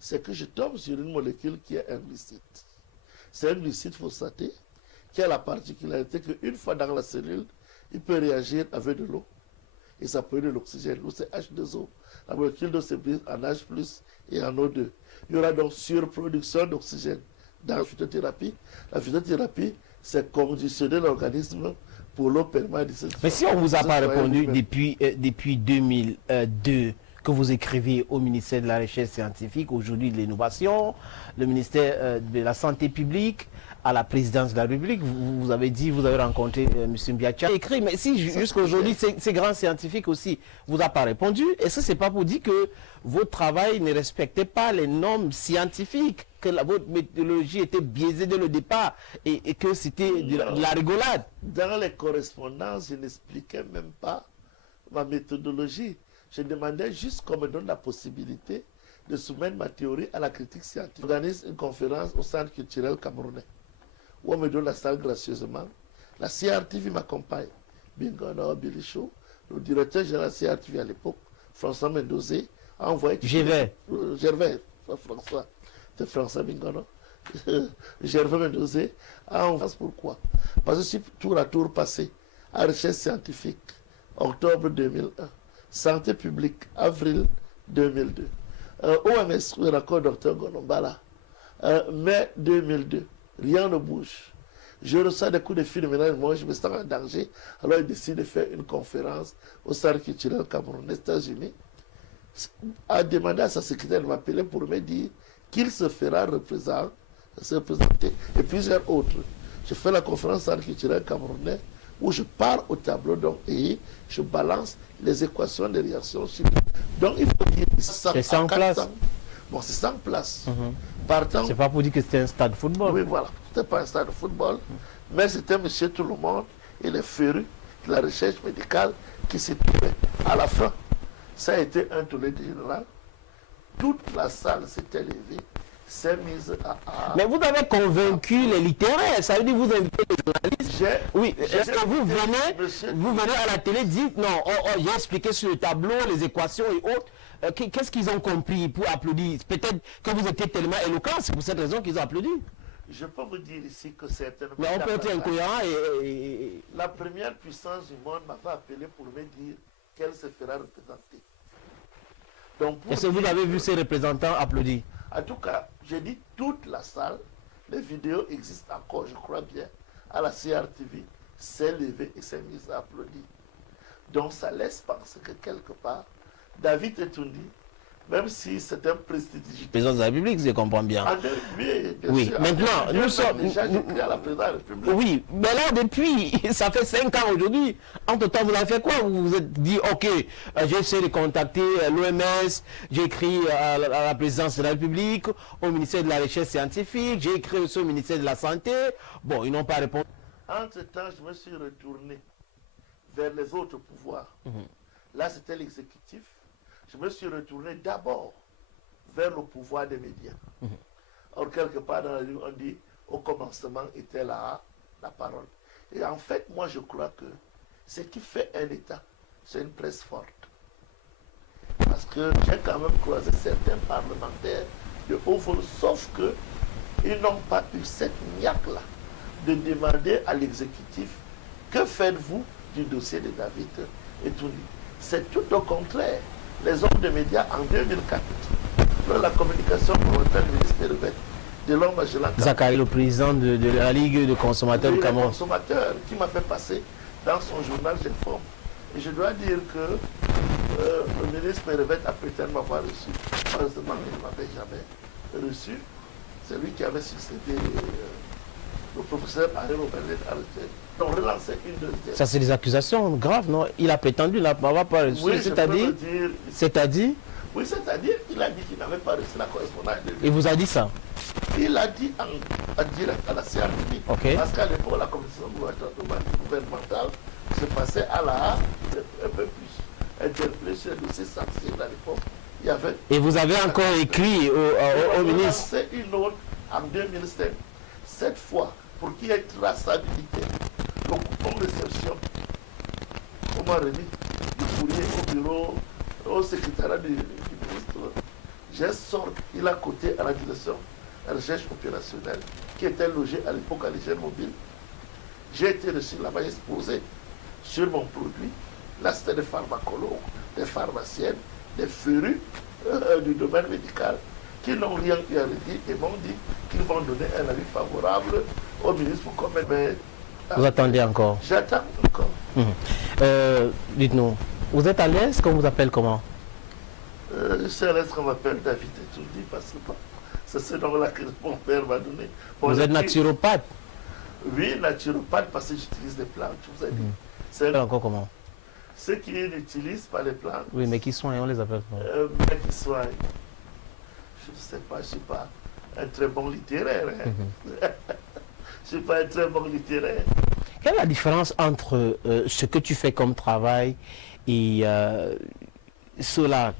c'est que je tombe sur une molécule qui est un glucide. C'est un glucide phosphaté qui a la particularité qu'une fois dans la cellule, il peut réagir avec de l'eau et ça produit de l'oxygène. L'eau, c'est H2O. La molécule d'eau se brise en H+, et en O2. Il y aura donc surproduction d'oxygène dans la phytothérapie. La phytothérapie, c'est conditionner l'organisme pour l'eau permanente. Mais si on ne vous a pas répondu depuis 2002, que vous écrivez au ministère de la Recherche scientifique, aujourd'hui de l'innovation, le ministère de la Santé publique, à la présidence de la République, vous avez dit, vous avez rencontré M. Mbiacha, écrit, mais si jusqu'à aujourd'hui, ces grands scientifiques aussi vous a pas répondu, est-ce que c'est pas pour dire que votre travail ne respectait pas les normes scientifiques, que votre méthodologie était biaisée dès le départ et que c'était de la rigolade? Dans les correspondances, je n'expliquais même pas ma méthodologie. Je demandais juste qu'on me donne la possibilité de soumettre ma théorie à la critique scientifique. J'organise une conférence au Centre culturel camerounais, où on me donne la salle gracieusement. La CRTV m'accompagne. Bingono Bilichou, le directeur général de la CRTV à l'époque, François Mendozé, a envoyé... Gervais, François. C'est François Bingono. Gervais Mendozé a envoyé... Pourquoi? Parce que je suis tour à tour passé à recherche scientifique, octobre 2001. Santé publique, avril 2002. OMS, le raccord Dr Gonombala, mai 2002. Rien ne bouge. Je reçois des coups de fil, maintenant, moi je me sens en danger. Alors il décide de faire une conférence au Centre culturel camerounais, États-Unis. A demandé à sa secrétaire de m'appeler pour me dire qu'il se fera représenter et plusieurs autres. Je fais la conférence au Centre culturel camerounais où je pars au tableau donc, et je balance les équations des réactions chimiques. Donc il faut dire c'est 100 places. Bon, c'est 100 places. C'est pas pour dire que c'était un stade de football. Oui, voilà. C'était pas un stade de football, mais c'était monsieur tout le monde et les férus de la recherche médicale qui s'y trouvaient. À la fin, ça a été un tollé général. Toute la salle s'était levée, s'est mise à... Mais vous avez convaincu les littéraires, ça veut dire vous invitez les journalistes. Oui, est-ce que vous venez à la télé, dites non, j'ai expliqué sur le tableau les équations et autres. Qu'est-ce qu'ils ont compris pour applaudir? Peut-être que vous étiez tellement éloquent, c'est pour cette raison qu'ils ont applaudi. Je peux vous dire ici que certainement... Mais on peut être incohérent et... La première puissance du monde m'avait appelé pour me dire qu'elle se fera représenter. Est-ce que vous avez vu ces représentants applaudir? En tout cas, j'ai dit toute la salle, les vidéos existent encore, je crois bien, à la CRTV, s'est levée et s'est mise à applaudir. Donc ça laisse penser que quelque part, David Etoundi, même si c'est un prestidigiteur... Président de la République, je comprends bien. Oui, sûr. Maintenant, nous sommes... Déjà, j'écris à la présidence de la République. Oui, mais là, depuis, ça fait 5 ans aujourd'hui. Entre-temps, vous avez fait quoi? Vous vous êtes dit, ok, j'ai essayé de contacter l'OMS, j'ai écrit à la présidence de la République, au ministère de la Recherche scientifique, j'ai écrit aussi au ministère de la Santé. Bon, ils n'ont pas répondu. Entre-temps, je me suis retourné vers les autres pouvoirs. Là, c'était l'exécutif. Je me suis retourné d'abord vers le pouvoir des médias. Or, quelque part dans la rue, on dit, au commencement était là la parole. Et en fait, moi, je crois que ce qui fait un État, c'est une presse forte. Parce que j'ai quand même croisé certains parlementaires de haut vol, sauf qu'ils n'ont pas eu cette niaque-là de demander à l'exécutif, que faites-vous du dossier de David Etoundi? C'est tout au contraire. Les hommes de médias en 2004, dans la communication volontaire du ministre Revêt, de l'homme Magellan Zachary, le président de la Ligue de consommateurs du Cameroun. Consommateur qui m'a fait passer dans son journal J'informe. Et je dois dire que le ministre Revêt a prétendu m'avoir reçu. Heureusement, il ne m'avait jamais reçu. C'est lui qui avait succédé le professeur Ariel Oberlin à retraite. Donc relancer une deuxième. Ça, c'est des accusations graves, non? Il a prétendu, il n'avait pas reçu. Oui, c'est-à-dire Oui, c'est-à-dire qu'il a dit qu'il n'avait pas reçu la correspondance. Il vous a dit ça? Il a dit en direct à la CRTV. Okay. Parce qu'à l'époque, la commission gouvernementale se passait à la un peu plus interpellée sur le dossier sensible à l'époque. Il y avait... Et vous avez encore écrit au ministre? C'est une autre en 2005. Cette fois, pour qu'il y ait traçabilité, le coupon réception, on m'a remis du courrier au bureau, au secrétariat du ministre J'ai sorti, il a coté à la direction de recherche opérationnelle qui était logée à l'époque à l'hygiène mobile. J'ai été reçu là-bas exposé sur mon produit. Là, c'était des pharmacologues, des pharmaciennes, des férus du domaine médical qui n'ont rien eu à redire et m'ont dit qu'ils vont donner un avis favorable au ministre pour qu'on mette. Vous attendez encore? J'attends encore. Dites-nous, vous êtes à l'aise? Qu'on vous appelle comment? Je suis à l'aise qu'on m'appelle David et tout dit parce que c'est ce nom-là que mon père m'a donné. Bon, vous êtes naturopathe? Oui, naturopathe parce que j'utilise des plantes, je vous ai dit. C'est encore comment? Ceux qui n'utilisent pas les plantes. Oui, mais qui soignent, on les appelle comment? Mais qui soignent. Je ne sais pas, je ne suis pas un très bon littéraire. Hein. Je ne suis pas un très bon littéraire. Quelle est la différence entre ce que tu fais comme travail et ceux-là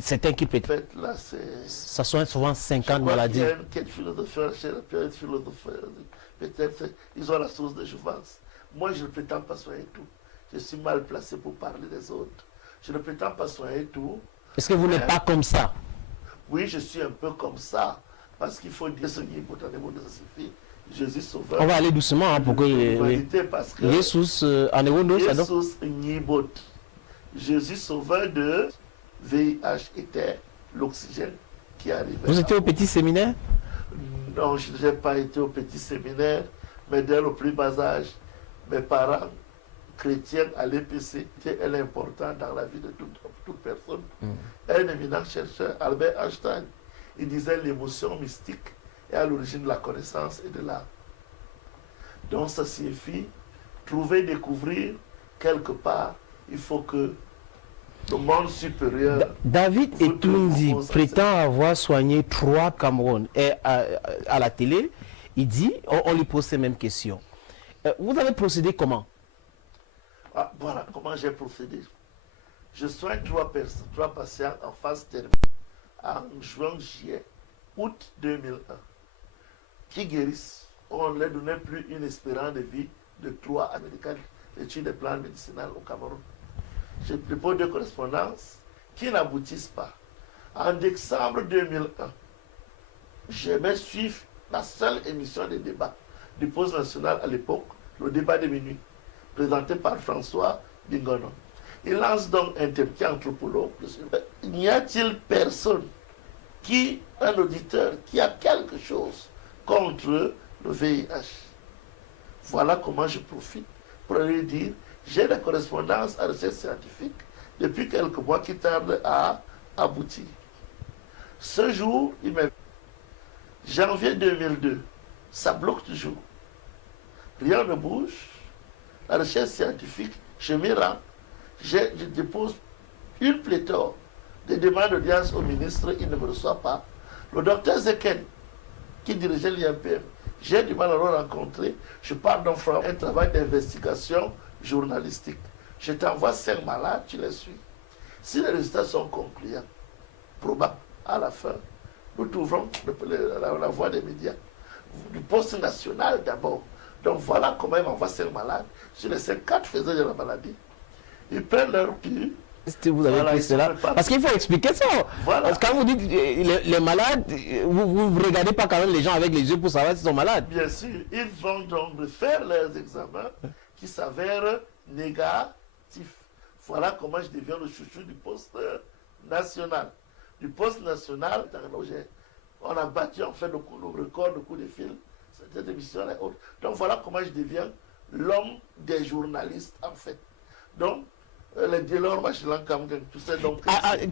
certains qui peut-être... En fait, là, ça soigne souvent 50 maladies. Il y a une quête philosophique chez la période philosophique. Peut-être ils ont la source de jouvence. Moi, je ne prétends pas soigner tout. Je suis mal placé pour parler des autres. Je ne prétends pas soigner tout. Est-ce que vous n'êtes pas comme ça? Oui, je suis un peu comme ça. Parce qu'il faut dire ce qui est important de suffit. Jésus sauveur. On va aller doucement hein, pour que Jésus en Ewondo, ça donc. Jésus sauveur de VIH était l'oxygène qui arrivait. Vous étiez au petit séminaire? Non, je n'ai pas été au petit séminaire, mais dès le plus bas âge, mes parents chrétiens à l'EPC, elle est importante dans la vie de toute personne. Un éminent chercheur, Albert Einstein, il disait l'émotion mystique est à l'origine de la connaissance et de l'art. Donc ça signifie trouver, découvrir quelque part. Il faut que le monde supérieur... David Etoundi prétend avoir soigné 3 Cameroun. Et à la télé, il dit, on lui pose ces mêmes questions. Vous avez procédé comment? Voilà comment j'ai procédé. Je soigne 3 patients en phase terminale en juin, juillet, août 2001 qui guérissent. On ne leur donnait plus une espérance de vie de 3 américaines études de plantes médicinales au Cameroun. J'ai préparé 2 correspondances qui n'aboutissent pas. En décembre 2001, je vais suivre la seule émission de débat du Poste national à l'époque, le débat de minuit, présenté par François Bingono. Il lance donc un thème qui est anthropologue. N'y a-t-il personne un auditeur, qui a quelque chose contre le VIH? Voilà comment je profite pour lui dire, j'ai des correspondances à recherche scientifique depuis quelques mois qui tardent à aboutir. Ce jour, il m'a... Janvier 2002, ça bloque toujours. Rien ne bouge. La recherche scientifique, je m'y rends. Je dépose une pléthore de demandes d'audience au ministre, il ne me reçoit pas. Le docteur Zeken, qui dirigeait l'INPM, j'ai du mal à le rencontrer. Je pars donc faire un travail d'investigation journalistique. Je t'envoie 5 malades, tu les suis. Si les résultats sont concluants, probables, à la fin, nous trouverons la voie des médias. Du poste national d'abord. Donc voilà comment ils m'envoient 5 malades. Sur les 5, 4 faisaient de la maladie. Ils prennent leur cure. Vous avez pris cela. Parce qu'il faut expliquer ça. Voilà. Parce que quand vous dites les malades, vous ne regardez pas quand même les gens avec les yeux pour savoir s'ils sont malades. Bien sûr. Ils vont donc faire leurs examens qui s'avèrent négatifs. Voilà comment je deviens le chouchou du poste national. Du poste national, on a battu en fait le record de coups de fil. Cette émission est haute. Donc voilà comment je deviens l'homme des journalistes en fait. Donc, les dealers, tout ça. Donc,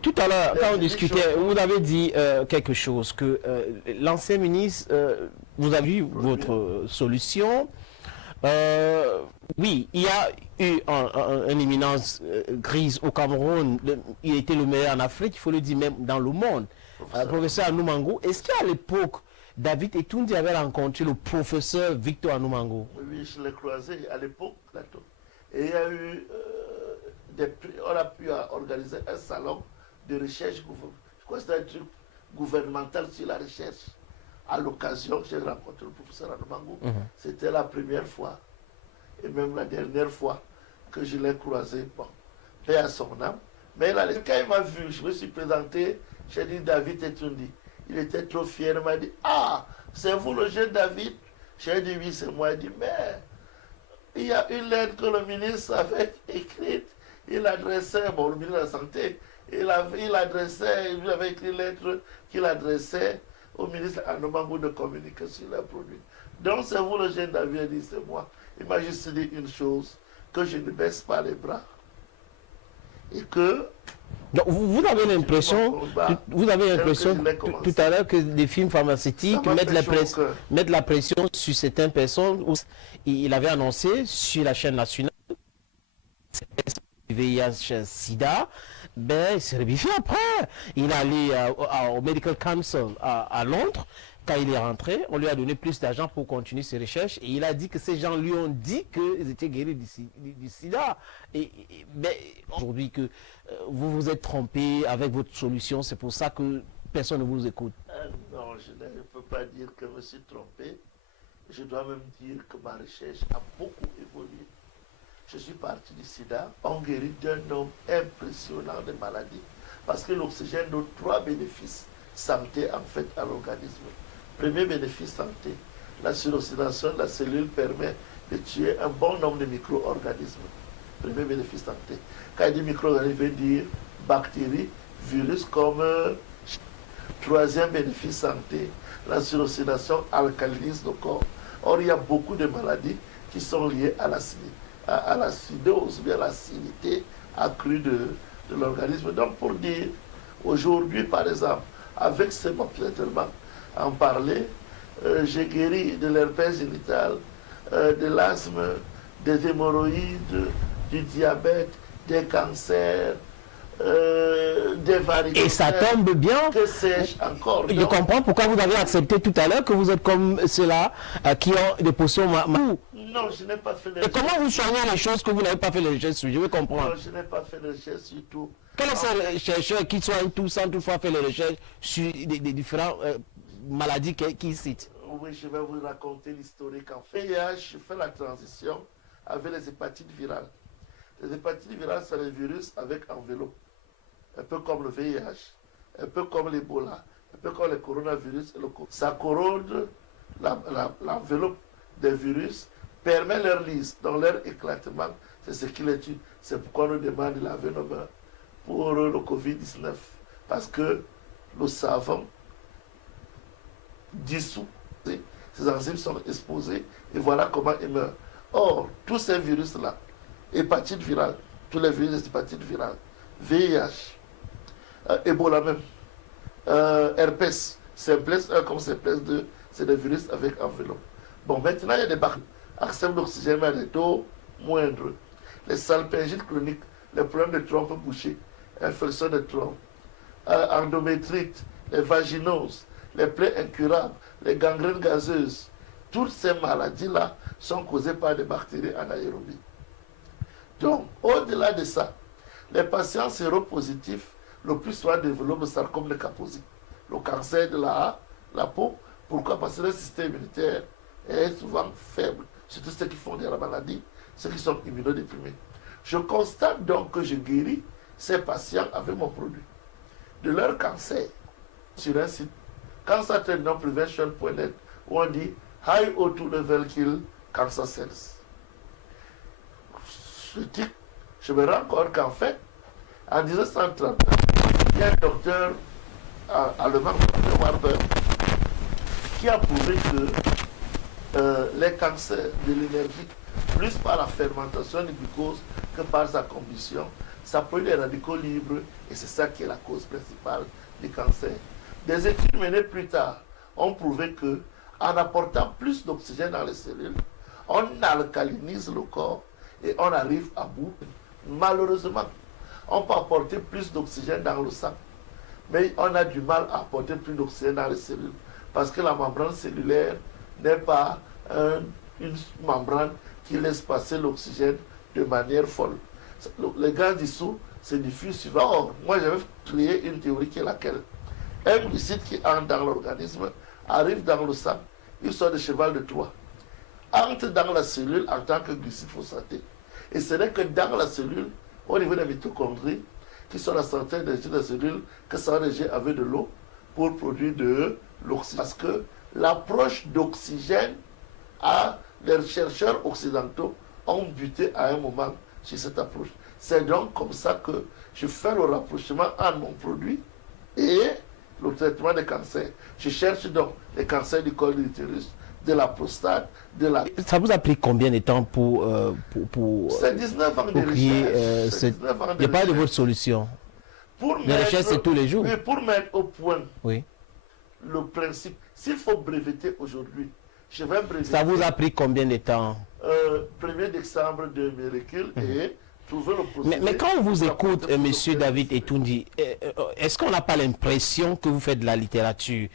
tout à l'heure, quand on discutait, vous avez dit quelque chose, que l'ancien ministre, vous avez eu votre solution. Oui, il y a eu une éminence grise au Cameroun. Il était le meilleur en Afrique, il faut le dire même dans le monde. Professeur Anoumango, est-ce qu'à l'époque, David Etoundi avait rencontré le professeur Victor Anoumango? Oui, je l'ai croisé à l'époque, plateau. Et il y a eu on a pu organiser un salon de recherche, je crois que c'était un truc gouvernemental sur la recherche. À l'occasion, j'ai rencontré le professeur Anoumango. C'était la première fois, et même la dernière fois que je l'ai croisé. Bon, paix à son âme. Mais là, quand il m'a vu, je me suis présenté J'ai dit David Etundi. Il était trop fier. Il m'a dit, ah, c'est vous le jeune David? J'ai dit oui, c'est moi. Il dit, mais il y a une lettre que le ministre avait écrite. Il adressait, bon, le ministre de la Santé, il avait écrit une lettre qu'il adressait au ministre Anoumangou de communiquer sur les produits. Donc c'est vous le jeune David, il dit c'est moi. Il m'a juste dit une chose, que je ne baisse pas les bras. Et que... Donc, vous avez l'impression tout à l'heure que les films pharmaceutiques mettent la pression sur certaines personnes. Il avait annoncé sur la chaîne nationale du VIH-Sida, ben, il s'est rebiffé après. Il est allé au Medical Council à Londres. Quand il est rentré, on lui a donné plus d'argent pour continuer ses recherches et il a dit que ces gens lui ont dit qu'ils étaient guéris du sida. Mais aujourd'hui que vous vous êtes trompé avec votre solution, c'est pour ça que personne ne vous écoute. Non, je ne peux pas dire que je me suis trompé. Je dois même dire que ma recherche a beaucoup évolué. Je suis parti du sida, on guérit d'un nombre impressionnant de maladies. Parce que l'oxygène donne 3 bénéfices santé en fait à l'organisme. Premier bénéfice santé, la suroxydation de la cellule permet de tuer un bon nombre de micro-organismes. Premier bénéfice santé. Quand il dit micro-organisme, il veut dire bactéries, virus comme... Troisième bénéfice santé, la suroxydation alcalinise le corps. Or, il y a beaucoup de maladies qui sont liées à l'acidose, bien l'acidité accrue de l'organisme. Donc, pour dire, aujourd'hui, par exemple, avec ce traitement, en parler, j'ai guéri de l'herpès génital, de l'asthme, des hémorroïdes, du diabète, des cancers, des varices. Et ça tombe bien. Que sais-je encore? Je comprends pourquoi vous avez accepté tout à l'heure que vous êtes comme ceux-là qui ont des potions. Non, je n'ai pas fait de recherche. Et comment vous soignez les choses que vous n'avez pas fait les recherches sur? Je veux comprendre. Non, je n'ai pas fait de recherche sur tout. Quels sont les chercheurs qui soignent tout sans toutefois faire les recherches sur des différentes maladies qu'ils citent? Oui, je vais vous raconter l'historique. En VIH, je fais la transition avec les hépatites virales. Les hépatites virales, c'est les virus avec enveloppe. Un peu comme le VIH, un peu comme l'Ebola, un peu comme le coronavirus. Ça corrode l'enveloppe des virus, permet leur lisse, donc leur éclatement, c'est ce qui les tue. C'est pourquoi on nous demande de laver nos mains pour le Covid-19. Parce que le savon dissout, ces enzymes sont exposées et voilà comment ils meurent. Or, tous ces virus-là, hépatite virale, tous les virus d'hépatite virale, VIH, Ebola même, herpès, simplex 1 comme simplex 2, c'est des virus avec enveloppe. Bon, maintenant il y a des bactéries, acceptent l'oxygène à des taux moindres. Les salpingites chroniques, les problèmes de trompe bouchée, infection de trompe, endométrite, les vaginoses, les plaies incurables, les gangrènes gazeuses, toutes ces maladies-là sont causées par des bactéries anaérobies. Donc, au-delà de ça, les patients séropositifs, le plus souvent développent le sarcome de Kaposi, le cancer de la peau. Pourquoi? Parce que le système immunitaire est souvent faible, surtout ceux qui font de la maladie, ceux qui sont immunodéprimés. Je constate donc que je guéris ces patients avec mon produit de leur cancer sur un site cancerprevention.net où on dit high O2 level kill cancer cells. Je me rends compte qu'en fait, en 1930, il y a un docteur allemand, Warburg, qui a prouvé que les cancers de l'énergie, plus par la fermentation du glucose que par sa combustion, ça produit des radicaux libres et c'est ça qui est la cause principale du cancer. Des études menées plus tard ont prouvé que en apportant plus d'oxygène dans les cellules, on alcalinise le corps et on arrive à bout. Malheureusement, on peut apporter plus d'oxygène dans le sang, mais on a du mal à apporter plus d'oxygène dans les cellules parce que la membrane cellulaire n'est pas une membrane qui laisse passer l'oxygène de manière folle. Les gaz dissous se diffusent souvent. Or, moi j'avais créé une théorie qui est laquelle un glucide qui entre dans l'organisme arrive dans le sang, il sort de cheval de Troie, entre dans la cellule en tant que glucide phosphaté. Et ce n'est que dans la cellule, au niveau des mitochondries, qui sont la santé d'énergie des cellules, que ça énergie avec de l'eau pour produire de l'oxygène. Parce que l'approche d'oxygène, les chercheurs occidentaux ont buté à un moment sur cette approche. C'est donc comme ça que je fais le rapprochement entre mon produit et le traitement des cancers. Je cherche donc les cancers du col de l'utérus, de la prostate, de la... Ça vous a pris combien de temps pour c'est 19 ans de créer recherche. Il n'y a pas de votre solution. Les recherches, c'est tous les jours. Oui, pour mettre au point oui. Le principe. S'il faut breveter aujourd'hui, je vais breveter. Ça vous a pris combien de temps 1er décembre 2000 et trouver le procédé. Mais quand on vous écoute, monsieur David Etoundi, est-ce qu'on n'a pas l'impression que vous faites de la littérature?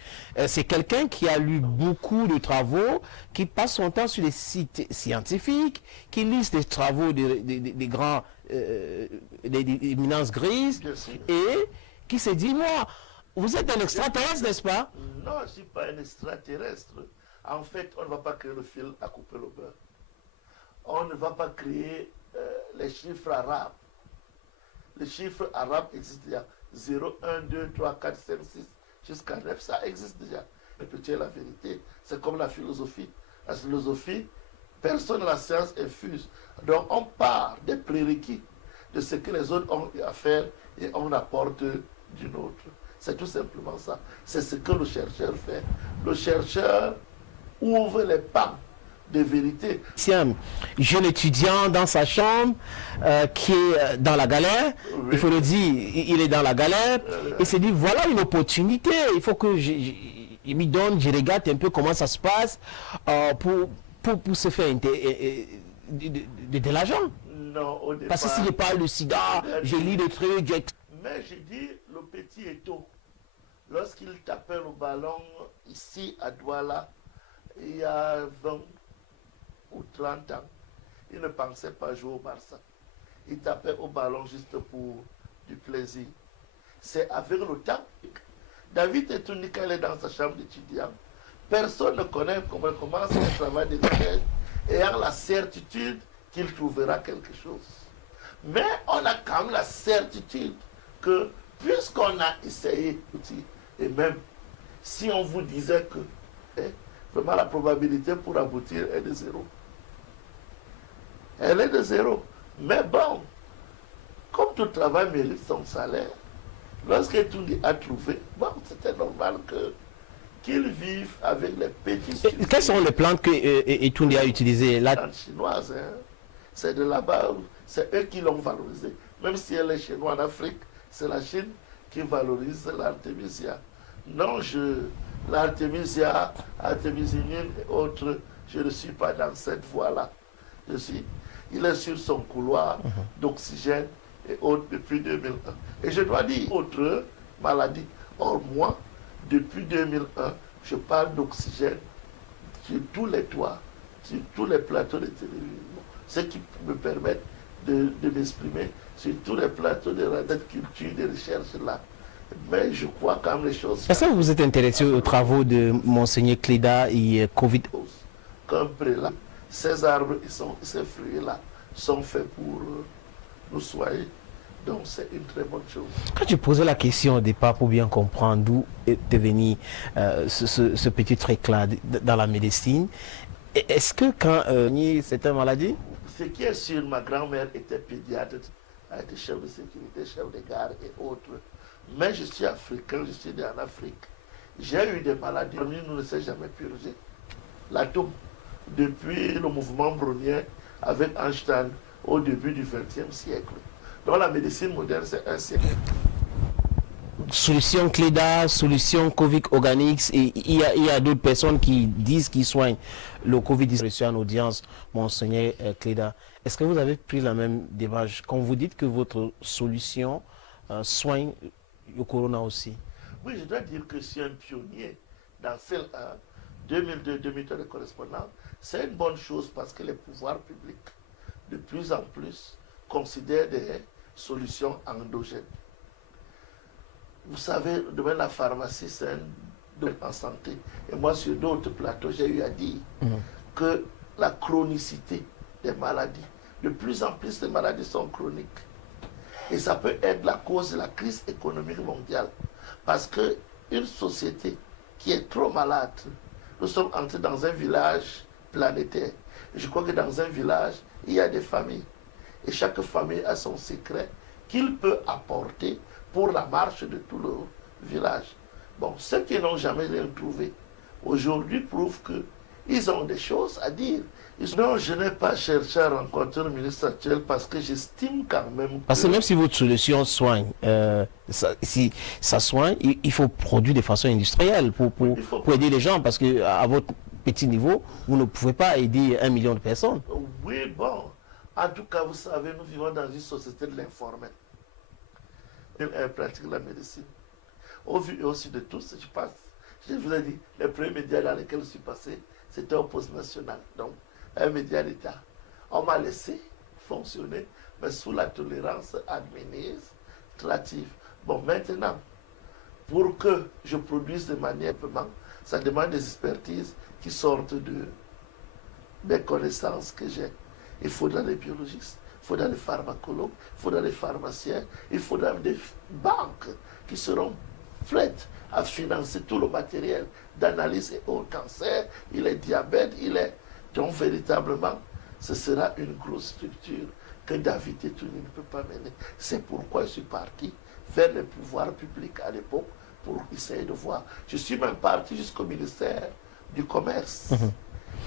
C'est quelqu'un qui a lu beaucoup de travaux, qui passe son temps sur les sites scientifiques, qui lit des travaux des grands, des éminences grises, et qui se dit, moi, vous êtes un extraterrestre, n'est-ce pas? Non, je ne suis pas un extraterrestre. En fait, on ne va pas créer le fil à couper le beurre. On ne va pas créer les chiffres arabes. Les chiffres arabes existent déjà. 0, 1, 2, 3, 4, 5, 6, jusqu'à 9, ça existe déjà. Répéter la vérité, c'est comme la philosophie. La philosophie, personne de la science infuse. Donc on part des prérequis de ce que les autres ont à faire et on apporte d'une autre. C'est tout simplement ça. C'est ce que le chercheur fait. Le chercheur ouvre les pans de vérité. Jeune étudiant dans sa chambre qui est dans la galère, oui. Il faut le dire, il est dans la galère, il se dit voilà une opportunité, il faut que je m'y donne, je regarde un peu comment ça se passe pour se faire de l'argent. Non, au départ. Parce que si je parle de sida, je lis des trucs. Mais j'ai dit le petit Eto'o, lorsqu'il tapait le ballon ici à Douala, il y a 20 ou 30 ans, il ne pensait pas jouer au Barça. Il tapait au ballon juste pour du plaisir. C'est avec le temps. David Etoundi, quand il est dans sa chambre d'étudiant, personne ne connaît comment il commence le travail de recherche, ayant la certitude qu'il trouvera quelque chose. Mais on a quand même la certitude que, puisqu'on a essayé, et même si on vous disait que vraiment la probabilité pour aboutir est de 0. Elle est de 0. Mais bon, comme tout travail mérite son salaire, lorsqu'Etoundi a trouvé, bon, c'était normal qu'il vive avec les petits... Quelles sont les plantes que Etoundi a utilisées là? Les plantes chinoises, hein. C'est de là-bas, c'est eux qui l'ont valorisé. Même si elle est chez nous en Afrique, c'est la Chine qui valorise l'artémisia. Non, l'artémisia, artémisinine et autres, je ne suis pas dans cette voie-là. Il est sur son couloir d'oxygène et autres depuis 2001. Et je dois dire autre maladie. Or, moi, depuis 2001, je parle d'oxygène sur tous les toits, sur tous les plateaux de télévision. Ce qui me permet de m'exprimer sur tous les plateaux de radio, de culture, de recherche là. Mais je crois quand même les choses... Est-ce que vous êtes intéressé aux travaux de Monseigneur Cléda et Covid? Comme prélat, ces arbres, ces fruits-là sont faits pour nous soigner. Donc c'est une très bonne chose. Quand tu posais la question au départ pour bien comprendre d'où est venu ce petit truc-là dans la médecine, est-ce que quand c'était une maladie? Ce qui est sûr, ma grand-mère était pédiatre, elle était chef de sécurité, chef de gare et autres. Mais je suis africain, je suis né en Afrique. J'ai eu des maladies, nous ne s'est jamais purgé. L'atome, depuis le mouvement brownien avec Einstein au début du XXe siècle. Donc la médecine moderne, c'est un siècle. Solution Cléda, solution Covid Organics, et il y a d'autres personnes qui disent qu'ils soignent le Covid-19. Je suis en audience, Monseigneur Cléda. Est-ce que vous avez pris la même démarche quand vous dites que votre solution soigne le corona aussi? Oui, je dois dire que je suis un pionnier dans celle 2002-2003 de correspondance. C'est une bonne chose parce que les pouvoirs publics, de plus en plus, considèrent des solutions endogènes. Vous savez, demain la pharmacie, c'est un domaine en santé. Et moi, sur d'autres plateaux, j'ai eu à dire que la chronicité des maladies, de plus en plus, les maladies sont chroniques. Et ça peut être la cause de la crise économique mondiale. Parce qu'une société qui est trop malade, nous sommes entrés dans un village planétaire. Et je crois que dans un village, il y a des familles. Et chaque famille a son secret qu'il peut apporter pour la marche de tout le village. Bon, ceux qui n'ont jamais rien trouvé, aujourd'hui prouvent qu'ils ont des choses à dire. Non, je n'ai pas cherché à rencontrer le ministre actuel parce que j'estime quand même que... Parce que même si votre solution soigne, si ça soigne, il faut produire de façon industrielle pour aider les gens. Parce qu'à votre petit niveau, vous ne pouvez pas aider 1 million de personnes. Oui, bon. En tout cas, vous savez, nous vivons dans une société de l'informel. Elle pratique la médecine. Au vu et aussi de tous, je vous ai dit, les premiers médias dans lesquels je suis passé, c'était au Poste National. Donc, un média d'État. On m'a laissé fonctionner, mais sous la tolérance administrative. Bon, maintenant, pour que je produise de manière paiement, ça demande des expertises qui sortent des connaissances que j'ai. Il faudra des biologistes, il faudra des pharmacologues, il faudra des pharmaciens, il faudra des banques qui seront prêtes à financer tout le matériel d'analyse et au cancer, il est diabète, il est... Donc véritablement, ce sera une grosse structure que David Etouni ne peut pas mener. C'est pourquoi je suis parti vers les pouvoirs publics à l'époque pour essayer de voir. Je suis même parti jusqu'au ministère du Commerce.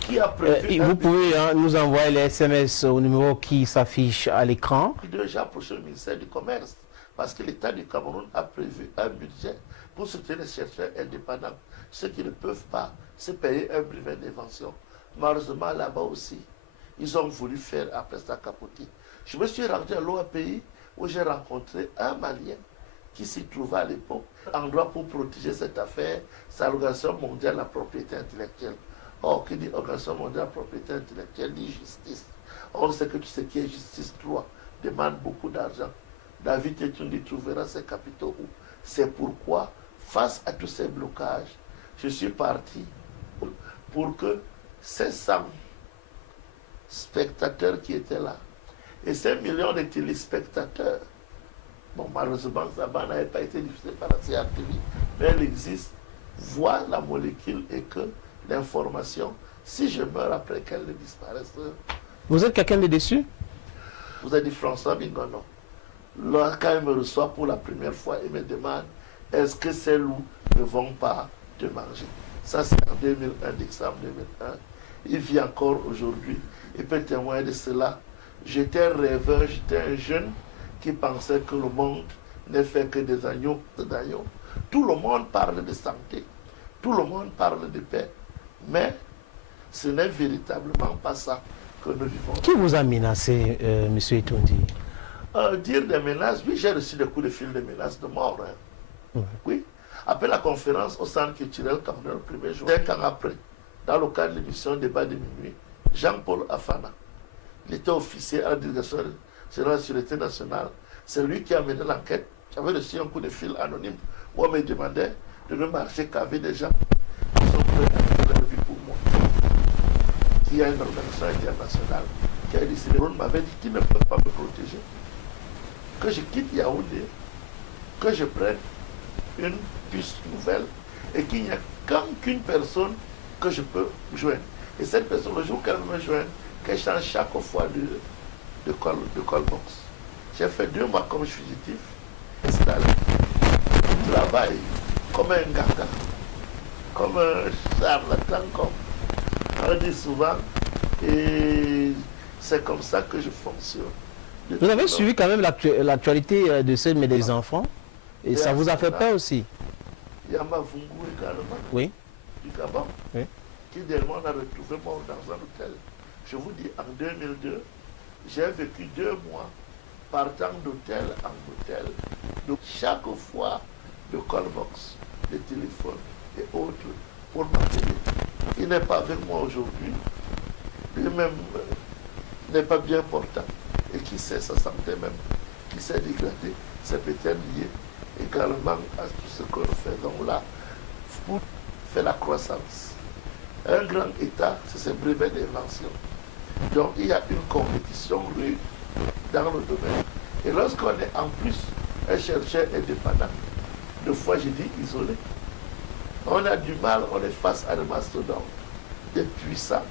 Qui a prévu vous pouvez nous envoyer les SMS au numéro qui s'affiche à l'écran. Déjà approché le ministère du Commerce parce que l'État du Cameroun a prévu un budget pour soutenir les chercheurs indépendants, ceux qui ne peuvent pas se payer un brevet d'invention. Malheureusement, là-bas aussi, ils ont voulu faire après ça capoter. Je me suis rendu à l'OAPI où j'ai rencontré un Malien qui s'y trouvait à l'époque. Endroit pour protéger cette affaire, c'est l'Organisation mondiale de la propriété intellectuelle. Or, qui dit Organisation mondiale de la propriété intellectuelle dit justice. Or, c'est que tout ce qui est justice, droit, demande beaucoup d'argent. David Etouni trouvera ses capitaux où. C'est pourquoi, face à tous ces blocages, je suis parti pour que 500 spectateurs qui étaient là et 5 millions de téléspectateurs, bon, malheureusement, ça n'avait pas été diffusé par la CRTV, mais elle existe, voient la molécule et que l'information, si je meurs après qu'elle ne disparaisse. Vous êtes quelqu'un de déçu? Vous avez dit François Bingono. Là, quand il me reçoit pour la première fois, il me demande est-ce que ces loups ne vont pas te manger? Ça, c'est en 2001, décembre 2001. Il vit encore aujourd'hui. Il peut témoigner de cela. J'étais un rêveur, j'étais un jeune qui pensait que le monde n'est fait que des agneaux. Tout le monde parle de santé. Tout le monde parle de paix. Mais ce n'est véritablement pas ça que nous vivons. Qui vous a menacé, M. Etouni? Dire des menaces, oui, j'ai reçu des coups de fil de menaces de mort. Hein. Oui. Après la conférence au centre culturel Cameroun, le 1er jour, 5 ans après, dans le cadre de l'émission Débat de minuit, Jean-Paul Afana, il était officier à la délégation générale de la Sûreté nationale. C'est lui qui a mené l'enquête. J'avais reçu un coup de fil anonyme où on me demandait de ne marcher qu'avec des gens qui sont prêts à faire leur vie pour moi. Il y a une organisation internationale qui a décidé, on m'avait dit qu'ils ne peuvent pas me protéger. Que je quitte Yaoundé, que je prenne une puce nouvelle et qu'il n'y a qu'une personne que je peux joindre. Et cette personne, le jour qu'elle me joigne, qu'elle change chaque fois de call box. J'ai fait 2 mois comme fugitif, installé. Je travaille comme un gaga, comme un charlatan, comme on dit souvent. Et c'est comme ça que je fonctionne. Vous avez suivi quand même l'actualité de celle des enfants et ça vous a fait peur aussi? Yamba Vungu également. Oui. Du Gabon. Oui. Qui dernièrement on a retrouvé mort dans un hôtel. Je vous dis, en 2002, j'ai vécu 2 mois partant d'hôtel en hôtel. Donc chaque fois, de callbox, de téléphone et autres pour m'appeler. Il n'est pas avec moi aujourd'hui. Lui-même n'est pas bien portant. Et qui sait sa santé même, qui s'est dégradée, c'est peut-être lié également à tout ce que nous faisons là pour faire la croissance. Un grand État, c'est ses brevets d'invention. Donc il y a une compétition rude dans le domaine. Et lorsqu'on est en plus un chercheur indépendant, deux fois j'ai dit isolé, on a du mal, on est face à des mastodontes, des puissants,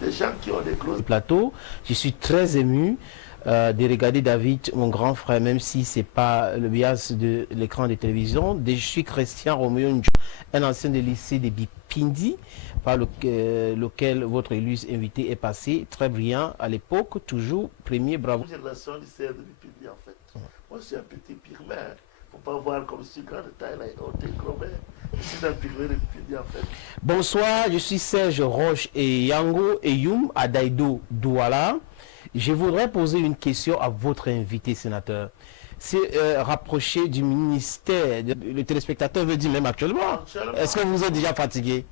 des gens qui ont des clauses. Plateau, je suis très ému de regarder David, mon grand frère, même si ce n'est pas le biais de l'écran de télévision. Je suis Christian Roméo Ndjo, un ancien de lycée de Bipindi, par lequel votre élu invité est passé. Très brillant à l'époque, toujours premier, bravo. Une génération lycéenne de Bipindi, en fait. Moi, je suis un petit pygmée. Il ne faut pas voir comme si grand de taille, là, je suis un pygmée de Bipindi, en fait. Bonsoir, je suis Serge Roche et Yango Eyum à Daïdo Douala. Je voudrais poser une question à votre invité, sénateur. C'est rapproché du ministère. Le téléspectateur veut dire même actuellement. Est-ce que vous êtes déjà fatigué?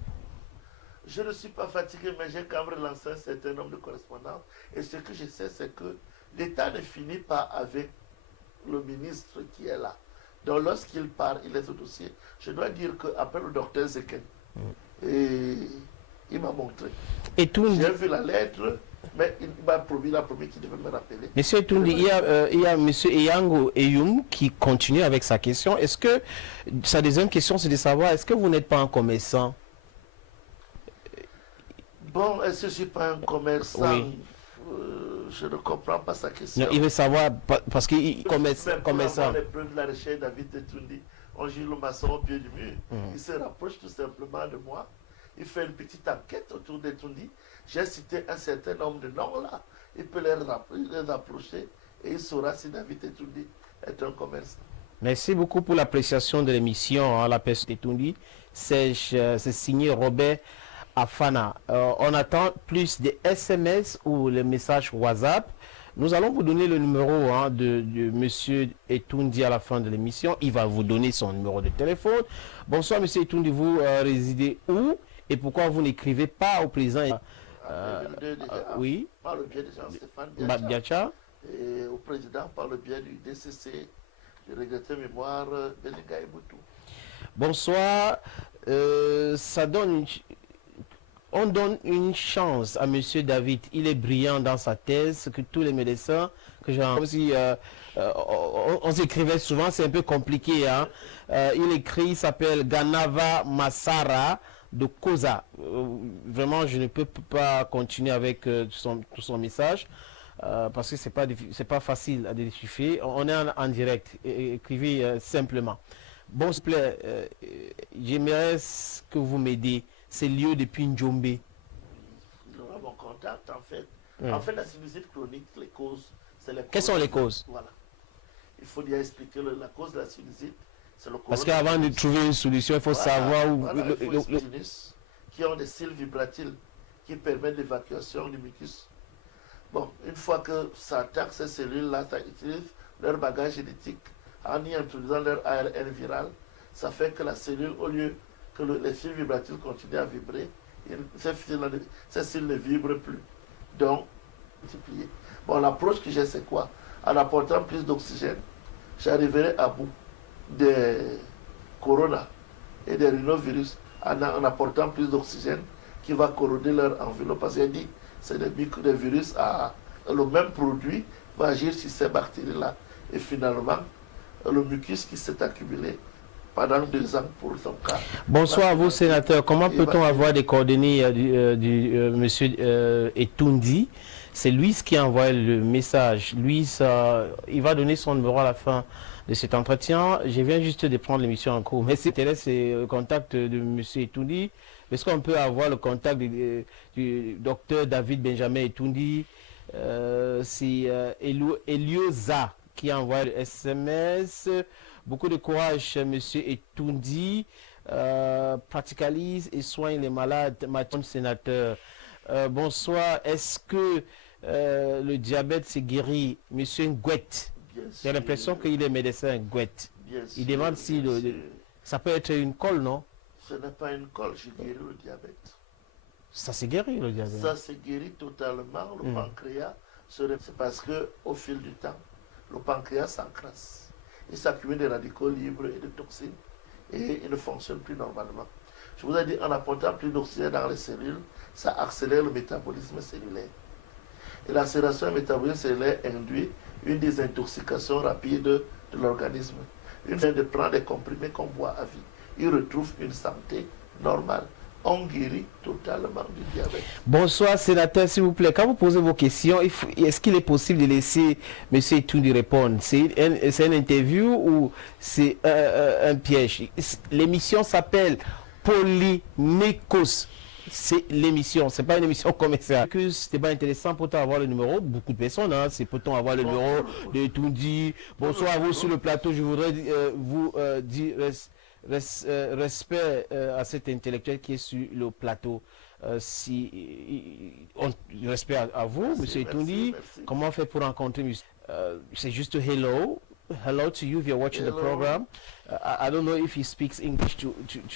Je ne suis pas fatigué, mais j'ai quand même lancé un certain nombre de correspondances. Et ce que je sais, c'est que l'État ne finit pas avec le ministre qui est là. Donc lorsqu'il part, il laisse le dossier. Je dois dire qu'après le docteur Zeken, et il m'a montré. J'ai vu la lettre, mais il m'a promis qu'il devait me rappeler. Monsieur Toundi, il y a Monsieur Eyango Eyum qui continue avec sa question. Est-ce que sa deuxième question, c'est de savoir, est-ce que vous n'êtes pas un commerçant? Bon, est-ce que je ne suis pas un commerçant? Oui. Je ne comprends pas sa question. Non, il veut savoir, parce qu'il commerçant. Pour avoir les preuves de la recherche, David Toundi, on gît le maçon au pied du mur. Il se rapproche tout simplement de moi. Il fait une petite enquête autour de Toundi. J'ai cité un certain nombre de noms là. Il peut les approcher et il saura si David Toundi est un commerçant. Merci beaucoup pour l'appréciation de l'émission, hein, la personne de Toundi. C'est signé Robert Afana. On attend plus de SMS ou les messages WhatsApp. Nous allons vous donner le numéro de M. Etoundi à la fin de l'émission. Il va vous donner son numéro de téléphone. Bonsoir M. Etoundi, vous résidez où et pourquoi vous n'écrivez pas au président oui. Par le biais de Jean-Stéphane Biacha. Et au président par le biais du DCC, du regretté mémoire Belinga Eboutou. Bonsoir. On donne une chance à M. David. Il est brillant dans sa thèse, que tous les médecins, que j'ai aussi, on s'écrivait souvent, c'est un peu compliqué. Hein? Il écrit, il s'appelle Ganava Masara de Koza. Vraiment, je ne peux pas continuer avec tout son message. Parce que c'est pas facile à déchiffrer. On est en direct. Écrivez simplement. Bon, s'il vous plaît, j'aimerais que vous m'aidiez. C'est lieu depuis Ndjombe. Nous avons contact, en fait. En fait, la sinusite chronique, les causes, c'est les causes. Quelles sont les causes? Voilà. Il faut bien expliquer la cause de la sinusite. C'est le parce qu'avant de trouver une solution, il faut savoir où... il faut les sinus qui ont des cils vibratiles qui permettent l'évacuation du mucus. Bon, une fois que ça attaque ces cellules-là, ça utilise leur bagage génétique en y introduisant leur ARN viral. Ça fait que la cellule, au lieu que les fils vibratiles continuent à vibrer, ces fils ne vibrent plus. Donc, multiplier. Bon, l'approche que j'ai, c'est quoi? En apportant plus d'oxygène, j'arriverai à bout des corona et des rhinovirus en apportant plus d'oxygène qui va corroder leur enveloppe. Parce qu'il dit c'est des virus le même produit va agir sur ces bactéries-là. Et finalement, le mucus qui s'est accumulé pendant 2 ans pour son cas. Bonsoir à vous, sénateur. Comment peut-on avoir des coordonnées du monsieur Etoundi? C'est lui qui a envoyé le message. Lui, il va donner son numéro à la fin de cet entretien. Je viens juste de prendre l'émission en cours. Mais ce qui m'intéresse, c'est le contact de monsieur Etoundi. Est-ce qu'on peut avoir le contact du docteur David Benjamin Etoundi? C'est Elioza qui a envoyé le SMS. Beaucoup de courage, monsieur Etoundi. Pratiqualise et soigne les malades. Mathieu, sénateur. Bonsoir. Est-ce que le diabète s'est guéri, monsieur Ngouette? J'ai l'impression qu'il est médecin Ngouette. Il demande si ça peut être une colle, non? Ce n'est pas une colle, j'ai guéri le diabète. Ça s'est guéri, le diabète? Ça s'est guéri totalement. Le pancréas, c'est parce qu'au fil du temps, le pancréas s'encrasse. Il s'accumule des radicaux libres et de toxines et il ne fonctionne plus normalement. Je vous ai dit, en apportant plus d'oxygène dans les cellules, ça accélère le métabolisme cellulaire. Et l'accélération métabolique cellulaire induit une désintoxication rapide de l'organisme. Une fin de prendre des comprimés qu'on boit à vie. Il retrouve une santé normale. On guérit totalement du diabète. Bonsoir, sénateur, s'il vous plaît. Quand vous posez vos questions, est-ce qu'il est possible de laisser M. Etoundi répondre? C'est une interview ou c'est un piège? L'émission s'appelle Polynécos. C'est l'émission, c'est pas une émission commerciale. Que c'était pas intéressant, peut-on avoir le numéro? Beaucoup de personnes, hein, c'est peut-on avoir le numéro de Etoundi. Bonsoir à vous sur le plateau. Je voudrais vous dire respect à cet intellectuel qui est sur le plateau. Respect à vous, M. Etoundi. Comment on fait pour rencontrer M. C'est juste hello. Hello to you if you're watching the program. I don't know if he speaks English to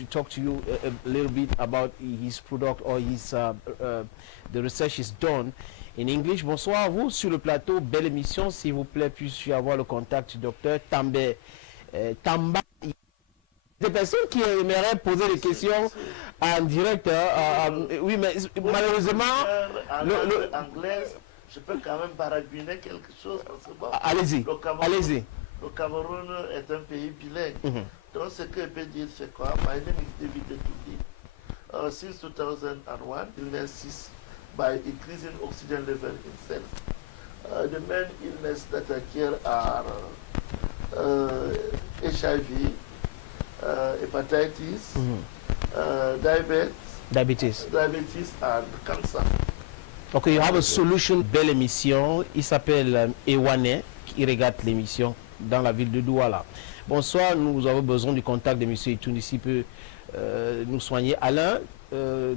talk to you a little bit about his product or his the research is done in English. Bonsoir à vous sur le plateau. Belle émission, s'il vous plaît. Puis-je avoir le contact du docteur Tamba. Des personnes qui aimeraient poser des questions en direct. Oui, mais malheureusement... Anglaise, je peux quand même baragouiner quelque chose. Allez-y, allez-y. Le Cameroun est un pays bilingue. Donc ce que je peux dire, c'est quoi? My name is David Etoundi. Since 2001, illnesses by increasing oxygen level in cells. The main illness that occur are HIV, hepatitis, diabetes and cancer. Okay, you have a solution. Belle émission. Il s'appelle Ewane, qui regarde l'émission dans la ville de Douala. Bonsoir, nous avons besoin du contact de M. Etoundi s'il peut nous soigner. Alain,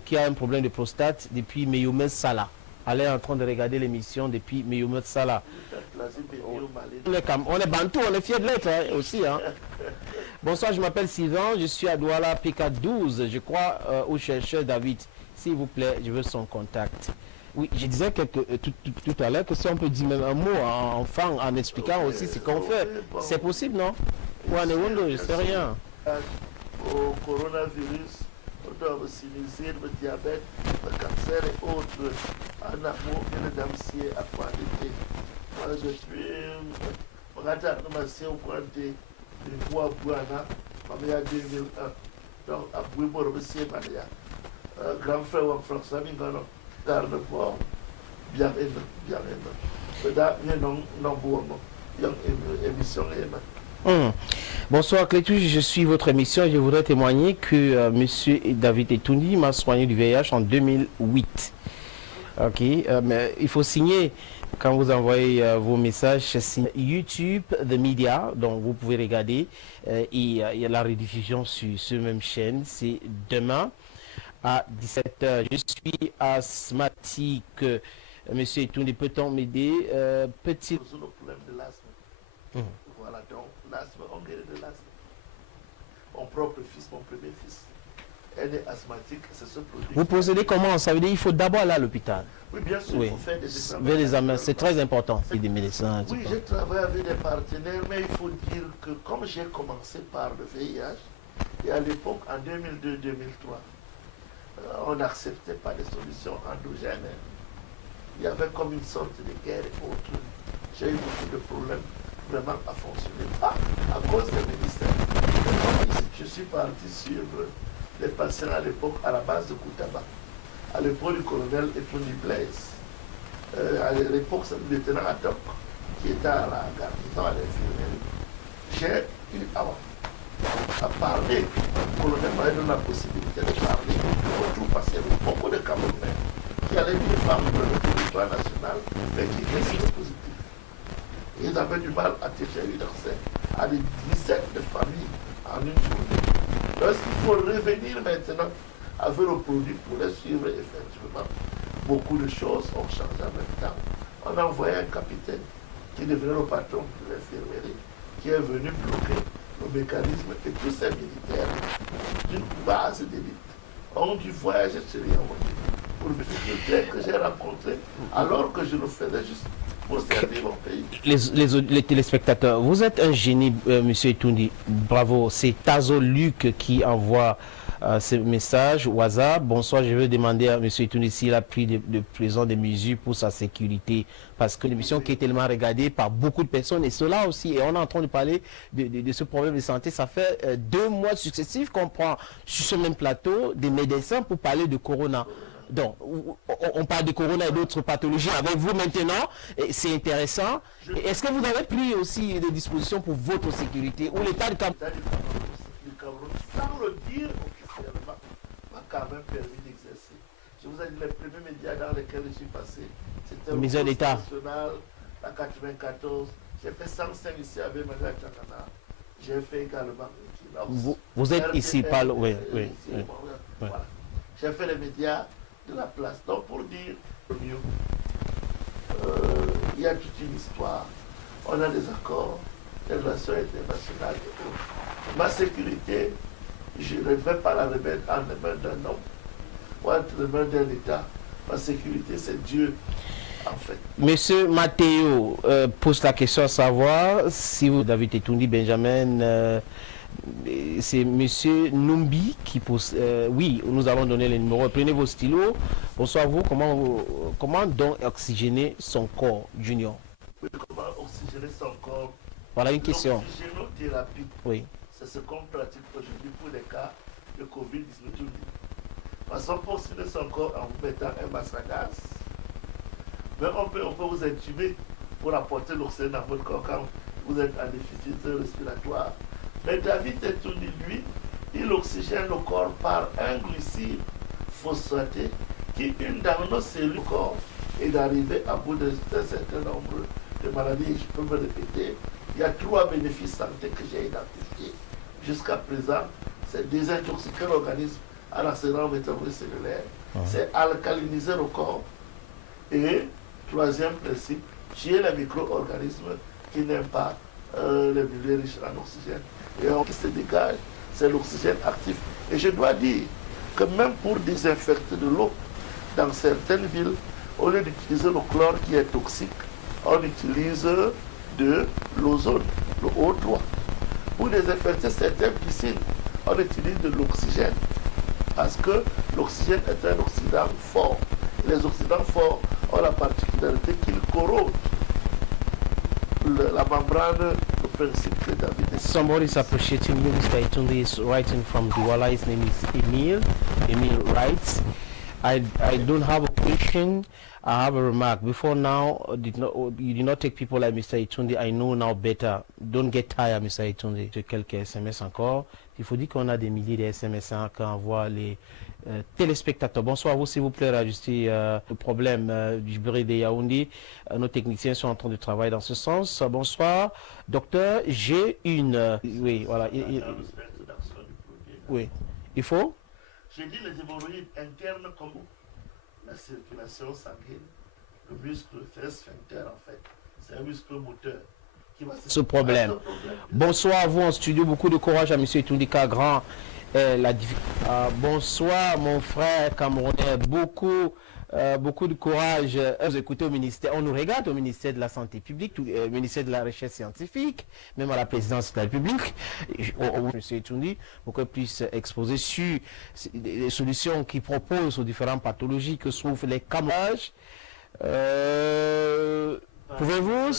qui a un problème de prostate depuis Meyoumé Sala. Alain est en train de regarder l'émission depuis Meyoumé Sala. On est bantou, on est fiers de l'être hein, aussi. Hein. Bonsoir, je m'appelle Sylvain, je suis à Douala PK12, je crois, au chercheur David. S'il vous plaît, je veux son contact. Oui, je disais tout à l'heure que si on peut dire même un mot en expliquant aussi ce qu'on fait, c'est possible, non? Ou en Ewondo, je ne sais rien. Au coronavirus, au sinusite, le diabète, le cancer et autres, en amour, et le damsier à point d'été. Moi, je suis regarde au point de voix Bouana, en 2001. Donc, à Bouibor, monsieur Maria, grand frère ou François Mingano. Carnivore, bien Bonsoir Clétus, je suis votre émission et je voudrais témoigner que monsieur David Etoundi m'a soigné du VIH en 2008. Ok, mais il faut signer quand vous envoyez vos messages sur YouTube, The Media, donc vous pouvez regarder. Il y a la rediffusion sur ce même chaîne, c'est demain à 17h. Je suis asthmatique. Monsieur Etoundi, peut-on m'aider? Petit... Le problème de l'asthme. Voilà, donc l'asthme, on guérit de l'asthme. Mon propre fils, mon premier fils, elle est asthmatique, c'est ce produit. Vous procédez comment? Ça veut dire qu'il faut d'abord aller à l'hôpital. Oui, bien sûr, il faut faire des examens. C'est très important. Des médecins. Oui, j'ai travaillé avec des partenaires, mais il faut dire que comme j'ai commencé par le VIH, et à l'époque, en 2002-2003, on n'acceptait pas des solutions endogènes. Il y avait comme une sorte de guerre et autres. J'ai eu beaucoup de problèmes vraiment à fonctionner. Pas à cause des médecins. Je suis parti suivre les patients à l'époque à la base de Koutaba, à l'époque du colonel Etoundi Blaise. À l'époque, c'est le lieutenant Adok qui était à la garnison, à l'infirmerie. J'ai eu à parler. Le colonel m'a donné la possibilité de parler autour parce qu'il y avait beaucoup de Camerounais qui allaient défendre le territoire national, mais qui restent positifs. Ils avaient du mal à toucher une accès à des dizaines de familles en une journée. Donc il faut revenir maintenant avec le produit pour les suivre effectivement. Beaucoup de choses ont changé en même temps. On a envoyé un capitaine qui devenait le patron de l'infirmerie, qui est venu bloquer le mécanisme et tous ces militaires d'une base d'élite ont dû voyager sur Yaoundé pour venir que j'ai rencontré alors que je le faisais juste pour servir mon pays. Les téléspectateurs, vous êtes un génie, monsieur Etoundi. Bravo. C'est Tazo Luc qui envoie ce message WhatsApp. Bonsoir, je veux demander à M. Itoundé s'il a pris de présent des mesures pour sa sécurité. Parce que l'émission qui est tellement regardée par beaucoup de personnes, et cela aussi, et on est en train de parler de ce problème de santé, ça fait 2 mois successifs qu'on prend sur ce même plateau des médecins pour parler de Corona. Donc, on parle de Corona et d'autres pathologies avec vous maintenant, c'est intéressant. Est-ce que vous avez pris aussi des dispositions pour votre sécurité ou l'État du Cameroun? Sans le dire officiellement, m'a quand même permis d'exercer. Je vous ai dit, les premiers médias dans lesquels je suis passé, c'était le Musée d'État national, la 94. J'ai fait 105 ici avec Mme Tchakana. J'ai fait également. Vous êtes ici, pas le. Oui, oui. Voilà. J'ai fait les médias de la place. Donc, pour dire mieux, il y a toute une histoire. On a des accords, des relations internationales et autres. Ma sécurité, je ne vais pas la remettre en les mains d'un homme ou entre les mains d'un État. Ma sécurité, c'est Dieu, en fait. Monsieur Matteo pose la question à savoir si vous, David Etoundé Benjamin, c'est monsieur Numbi qui pose. Oui, nous allons donner les numéros. Prenez vos stylos. Bonsoir vous. Comment donc oxygéner son corps, Junior? Oui, comment oxygéner son corps? Voilà une question. L'oxygénothérapie, oui. C'est ce qu'on pratique aujourd'hui pour les cas de Covid-19. Parce qu'on peut oxygéner son corps en vous mettant un masque à gaz. Mais on peut vous intuber pour apporter l'oxygène dans votre corps quand vous êtes en déficit respiratoire. Mais David Etoundé, lui, il oxygène le corps par un glucide phosphaté qui, une dans nos cellules du corps, est d'arriver à bout d'un certain nombre de maladies. Je peux me répéter, il y a 3 bénéfices santé que j'ai identifiés jusqu'à présent. C'est désintoxiquer l'organisme en accélérant le métabolisme cellulaire, c'est alcaliniser le corps et, 3e principe, tuer les micro-organismes qui n'aiment pas les milieux riches en oxygène. Et ce qui se dégage, c'est l'oxygène actif. Et je dois dire que même pour désinfecter de l'eau, dans certaines villes, au lieu d'utiliser le chlore qui est toxique, on utilise de l'ozone, le O3. Pour désinfecter certaines piscines, on utilise de l'oxygène. Parce que l'oxygène est un oxydant fort. Les oxydants forts ont la particularité qu'ils corrodent la membrane, le principe que David. Somebody is appreciating you, Mr. Etoundé is writing from Douala. His name is Emil. Emil writes, I don't have a question. I have a remark. Before now, you did not take people like Mr. Etoundé. I know now better. Don't get tired, Mr. Etoundé. Quelques SMS encore. Il faut dire qu'on a des milliers de SMS quand on voit les téléspectateurs. Bonsoir à vous, s'il vous plaît, rajustez le problème du bruit de Yaoundé. Nos techniciens sont en train de travailler dans ce sens. Bonsoir, docteur. J'ai une. Oui, voilà. Oui. Il faut. J'ai dit les hémorroïdes internes comme la circulation sanguine, le muscle fait sphincter en fait. C'est un muscle moteur. Ce problème. Bonsoir à vous en studio. Beaucoup de courage à M. Etoundé Grand. Bonsoir mon frère camerounais. Beaucoup de courage. Vous écoutez au ministère. On nous regarde au ministère de la Santé publique, au ministère de la Recherche scientifique, même à la présidence de la République. M. Etoundé, pour qu'on puisse exposer sur les solutions qu'il propose aux différentes pathologies que souffrent les Camerounais. Pouvez-vous...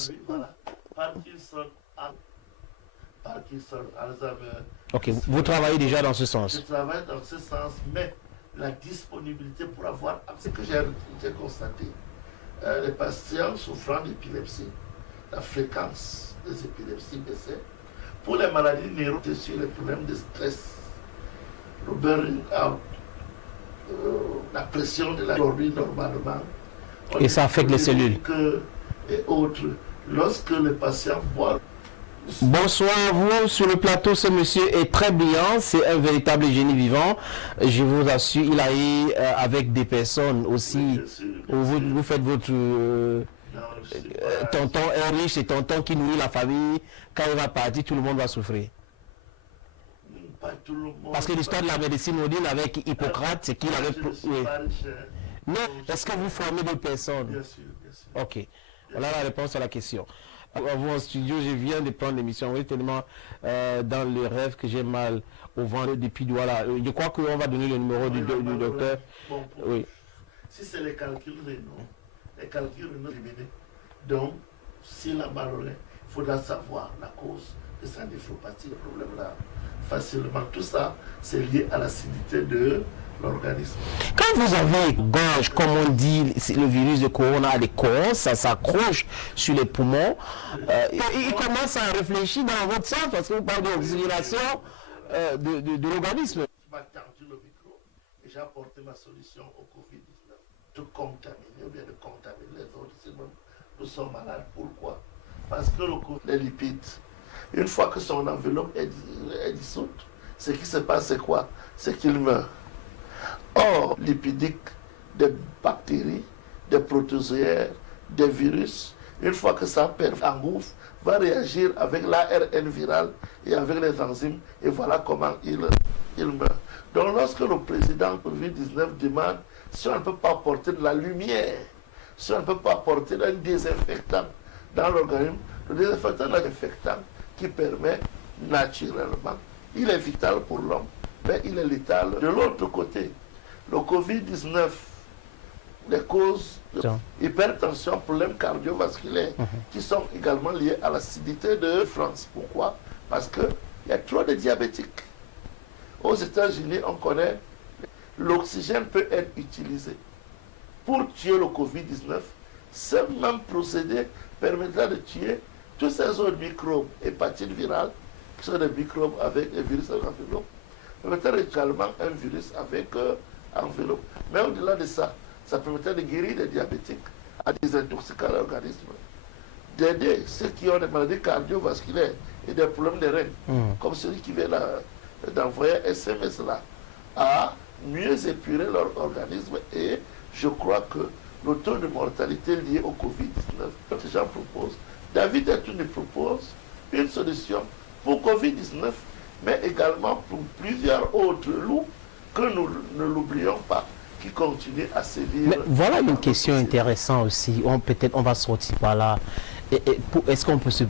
Parkinson, Alzheimer. Ok, vous travaillez déjà dans ce sens. Je travaille dans ce sens, mais la disponibilité pour avoir, ce que j'ai constaté, les patients souffrant d'épilepsie, la fréquence des épilepsies baissait. Pour les maladies neurotissées, les problèmes de stress, le burn out, la pression de la journée normalement. Et ça affecte les cellules. Et autres. Lorsque le patient voit. Bonsoir à vous sur le plateau, ce monsieur est très brillant, c'est un véritable génie vivant, je vous assure, il a eu avec des personnes aussi, vous faites votre tonton est riche et tonton qui nourrit la famille, quand il va partir, tout le monde va souffrir. Pas tout le monde. Parce que l'histoire de la médecine moderne avec Hippocrate, c'est qu'il avait... Non, est-ce que vous formez des personnes? Bien sûr, bien sûr. Ok, voilà la réponse à la question. Avant en studio, je viens de prendre l'émission. Oui, tellement dans le rêve que j'ai mal au ventre depuis voilà. Je crois qu'on va donner le numéro du docteur. Bon, oui. Si c'est les calculs rénaux, éliminés. Donc, si la maladie, il faudra savoir la cause de sa néphropathie, le problème là, facilement. Tout ça, c'est lié à l'acidité de l'organisme. Quand vous avez gorge, comme on dit, le virus de corona a des corons, ça s'accroche sur les poumons, il commence à réfléchir dans votre sang parce que vous parlez d'oxygénation de l'organisme. Je m'ai tendu le micro et j'ai apporté ma solution au Covid-19. De contaminer ou bien de contaminer les autres, sinon nous sommes malades. Pourquoi? Parce que les lipides, une fois que son enveloppe est dissoute, ce qui se passe, c'est quoi? C'est qu'il meurt. Or, lipidique des bactéries, des protozoaires, des virus, une fois que ça engouffre, va réagir avec l'ARN viral et avec les enzymes, et voilà comment il meurt. Donc, lorsque le président Covid-19 demande si on ne peut pas apporter de la lumière, si on ne peut pas apporter un désinfectant dans l'organisme, le désinfectant est un désinfectant qui permet naturellement, il est vital pour l'homme, mais il est létal de l'autre côté. Le Covid-19, les causes d'hypertension, problèmes cardiovasculaires, qui sont également liés à l'acidité de France. Pourquoi? Parce qu'il y a trop de diabétiques. Aux États-Unis, on connaît l'oxygène peut être utilisé pour tuer le Covid-19. Ce même procédé permettra de tuer tous ces autres microbes, hépatites virales, qui sont des microbes avec des virus en enveloppe, permettra également un virus avec enveloppe. Mais au-delà de ça, ça permettra de guérir des diabétiques, à désintoxiquer l'organisme, d'aider ceux qui ont des maladies cardiovasculaires et des problèmes de reins, comme celui qui vient d'envoyer un SMS là, à mieux épurer leur organisme. Et je crois que le taux de mortalité lié au Covid-19, ces gens proposent, David Etouni propose une solution pour Covid-19, mais également pour plusieurs autres loups que nous ne l'oublions pas, qui continuent à sévir. Mais voilà une question intéressante aussi. Peut-être on va sortir par là. Est-ce qu'on peut se...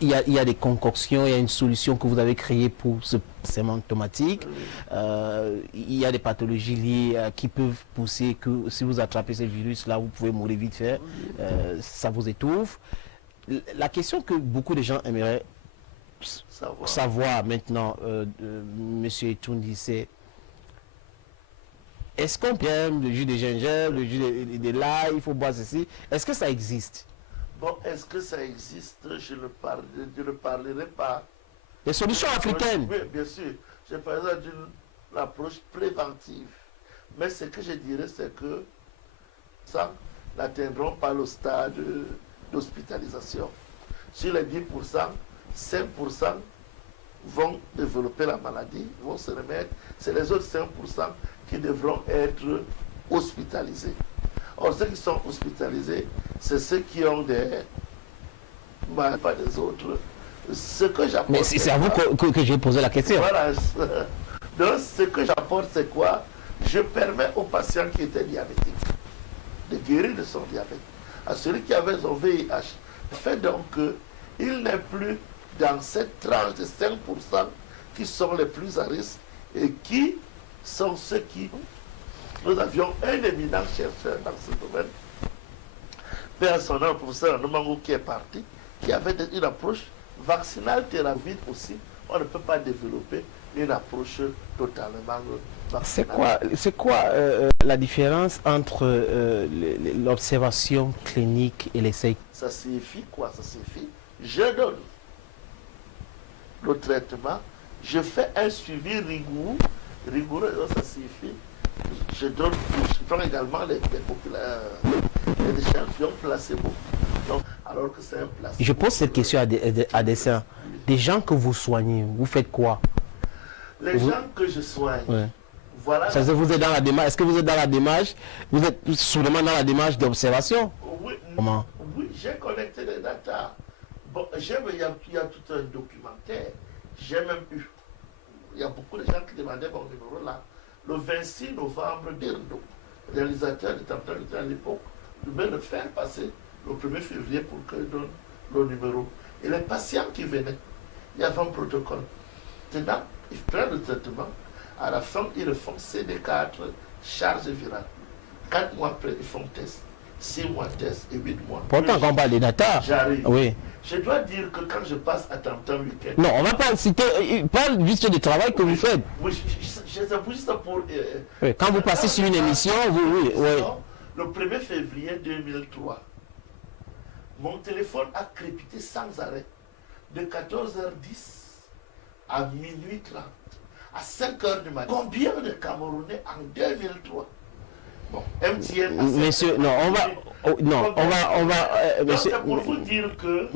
Il y a des concoctions, il y a une solution que vous avez créée pour ce symptomatique. Il y a des pathologies liées qui peuvent pousser que si vous attrapez ce virus-là, vous pouvez mourir vite fait. Ça vous étouffe. La question que beaucoup de gens aimeraient savoir maintenant, M. Etouni, c'est est-ce qu'on peut le jus de gingembre, le jus de l'ail, il faut boire ceci? Est-ce que ça existe? Bon, est-ce que ça existe? Je ne parlerai pas. Les solutions africaines? Oui, bien sûr. Je parlerai d'une approche préventive. Mais ce que je dirais, c'est que ça n'atteindront pas le stade d'hospitalisation. Sur les 10%, 5% vont développer la maladie, vont se remettre. C'est les autres 5% qui devront être hospitalisés. Or, ceux qui sont hospitalisés, c'est ceux qui ont des maladies, pas des autres. Ce que j'apporte. Mais c'est à vous que j'ai posé la question. Voilà. Donc, ce que j'apporte, c'est quoi? Je permets aux patients qui étaient diabétiques de guérir de son diabète. À celui qui avait son VIH, fait donc qu'il n'est plus dans cette tranche de 5% qui sont les plus à risque et qui sont ceux qui... Nous avions un éminent chercheur dans ce domaine, personnel, professeur Nomangou, qui est parti, qui avait une approche vaccinale thérapeutique aussi. On ne peut pas développer une approche totalement vaccinale. C'est quoi la différence entre l'observation clinique et l'essai? Ça signifie quoi? Ça signifie, je donne le traitement, je fais un suivi rigoureux, ça signifie, je prends également les échantillons placebo. Donc, alors que c'est un placebo. Je pose cette question à dessein. Des gens que vous soignez, vous faites quoi? Les gens que je soigne, voilà. Ça veut dire vous êtes dans la démarche. Est-ce que vous êtes dans la démarche? Vous êtes seulement dans la démarche d'observation? Oui, comment? Oui, j'ai connecté les datas. Bon, il y a tout un documentaire. J'ai même eu. Il y a beaucoup de gens qui demandaient mon numéro là. Le 26 novembre dernier, le réalisateur était en train de dire à l'époque de me le faire passer le 1er février pour que je donne le numéro. Et les patients qui venaient, il y avait un protocole. Maintenant, ils prennent le traitement. À la fin, ils refont CD4, charge virale. 4 mois après, ils font test. 6 mois test et 8 mois. Pourtant, quand on parle des data, j'arrive. Oui. Je dois dire que quand je passe à Tam-Tam week-end... Non, on ne va pas citer, parle juste du travail que vous faites. Oui, je juste pour... Oui, quand vous passez sur une émission, oui. Le 1er février 2003, mon téléphone a crépité sans arrêt de 14h10 à minuit 30, à 5h du matin. Combien de Camerounais en 2003? Bon, MTN... Monsieur, non, on va... monsieur, c'est pour vous dire que...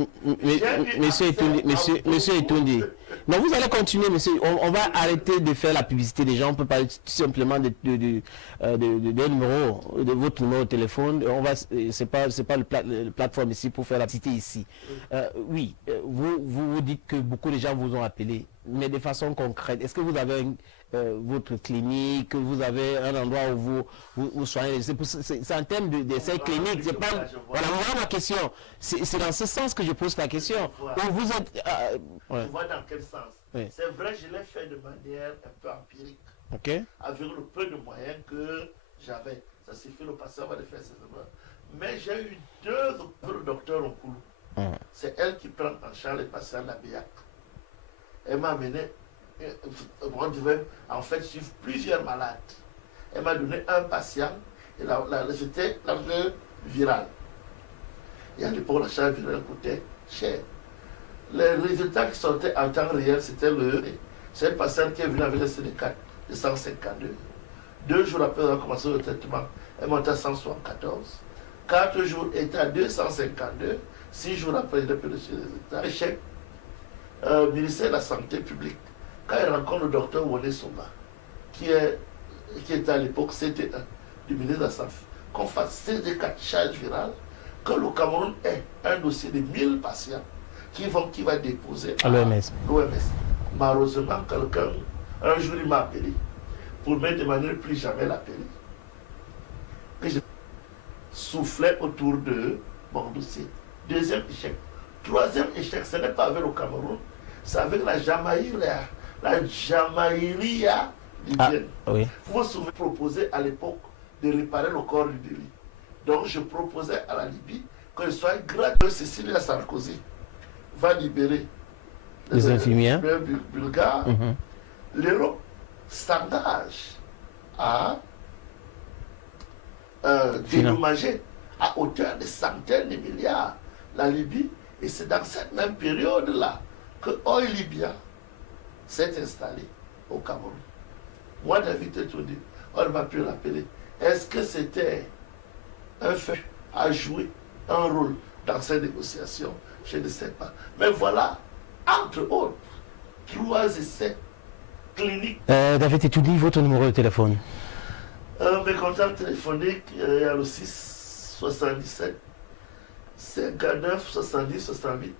Monsieur Etoundi, non, vous allez continuer, monsieur. On va arrêter de faire la publicité des gens. On peut parler tout simplement de numéro, de votre numéro de téléphone. C'est pas le plateforme ici pour faire la publicité ici. Oui, vous dites que beaucoup de gens vous ont appelé, mais de façon concrète. Est-ce que vous avez votre clinique, vous avez un endroit où vous soignez? C'est en termes d'essais cliniques. C'est pas, voilà ma question. C'est dans ce sens que je pose la question. Vous êtes... Je vois dans quel sens. Oui. C'est vrai, je l'ai fait de manière un peu empirique. Okay. Avec le peu de moyens que j'avais. Ça suffit, le patient va le faire ses erreurs. Mais j'ai eu deux docteurs au Koulou. C'est elle qui prend en charge les patients de la BIAC. Elle m'a amené, on devait en fait suivre plusieurs malades. Elle m'a donné un patient, et c'était la virale. Et à l'époque, la charge virale coûtait cher. Les résultats qui sortaient en temps réel, c'est une patiente qui est venue avec le CD4 de 152. 2 jours après avoir commencé le traitement, elle montait à 174. 4 jours, elle était à 252. 6 jours après, elle a pu reçu les résultats. Échec. Ministère de la Santé publique, quand il rencontre le docteur Wone Somba, qui était à l'époque CT1 du ministère de la Santé, qu'on fasse CD4 charge virale, que le Cameroun ait un dossier de 1000 patients qui va déposer à l'OMS. Malheureusement, quelqu'un, un jour, il m'a appelé pour me demander de plus jamais l'appeler. Que je soufflais autour de mon dossier. Deuxième échec. Troisième échec, ce n'est pas avec le Cameroun, c'est avec la Jamaïria. La Jamaïria libyenne. Oui. Vous vous souvenez, proposé à l'époque de réparer le corps du délit. Donc je proposais à la Libye que soit gratuit. Cécilia Sarkozy va libérer les infirmières bulgares. L'Europe s'engage à dédommager à hauteur de centaines de milliards la Libye. Et c'est dans cette même période-là que Oil Libya s'est installé au Cameroun. Moi, David Etoundi, on m'a pu l'appeler. Est-ce que c'était un fait à jouer un rôle dans ces négociations? Je ne sais pas. Mais voilà, entre autres, 3 essais cliniques. David Etoundi, votre numéro de téléphone? Mes contacts téléphoniques, il y a le 6 77 59 70 68.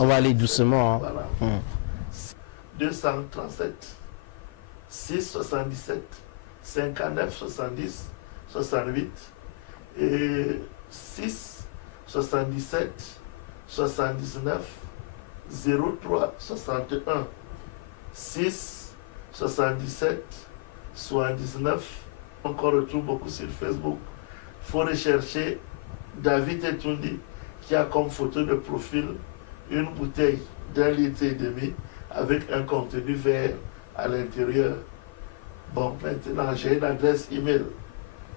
On va aller doucement. Voilà. 237 6 77 59 70 68 et 6 77 79 03 61 6 77 79. Encore retrouve beaucoup sur Facebook. Il faut rechercher David Etoundi qui a comme photo de profil une bouteille d'1,5 litre avec un contenu vert à l'intérieur. Bon, maintenant j'ai une adresse email.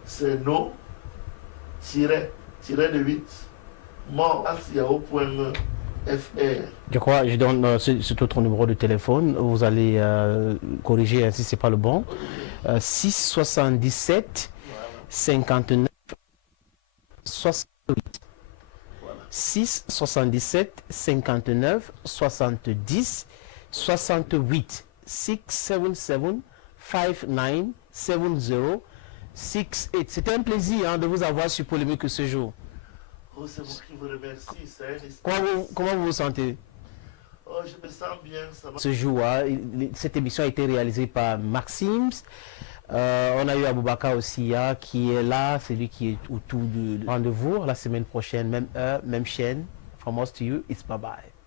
C'est no-de-8 mort@yahoo.fr. Je crois, je donne c'est autre numéro de téléphone. Vous allez corriger ainsi c'est pas le bon. 6 77 59 68. 6 77 59 70 68. 677 59 70 68. C'était un plaisir de vous avoir sur Polémique ce jour. Oh, c'est vous qui vous remercie. Comment vous vous sentez? Oh, je me sens bien. Ce jour, cette émission a été réalisée par Maxims. On a eu Aboubaka aussi qui est là, c'est lui qui est autour du rendez-vous la semaine prochaine, même heure, même chaîne. From us to you, it's bye-bye.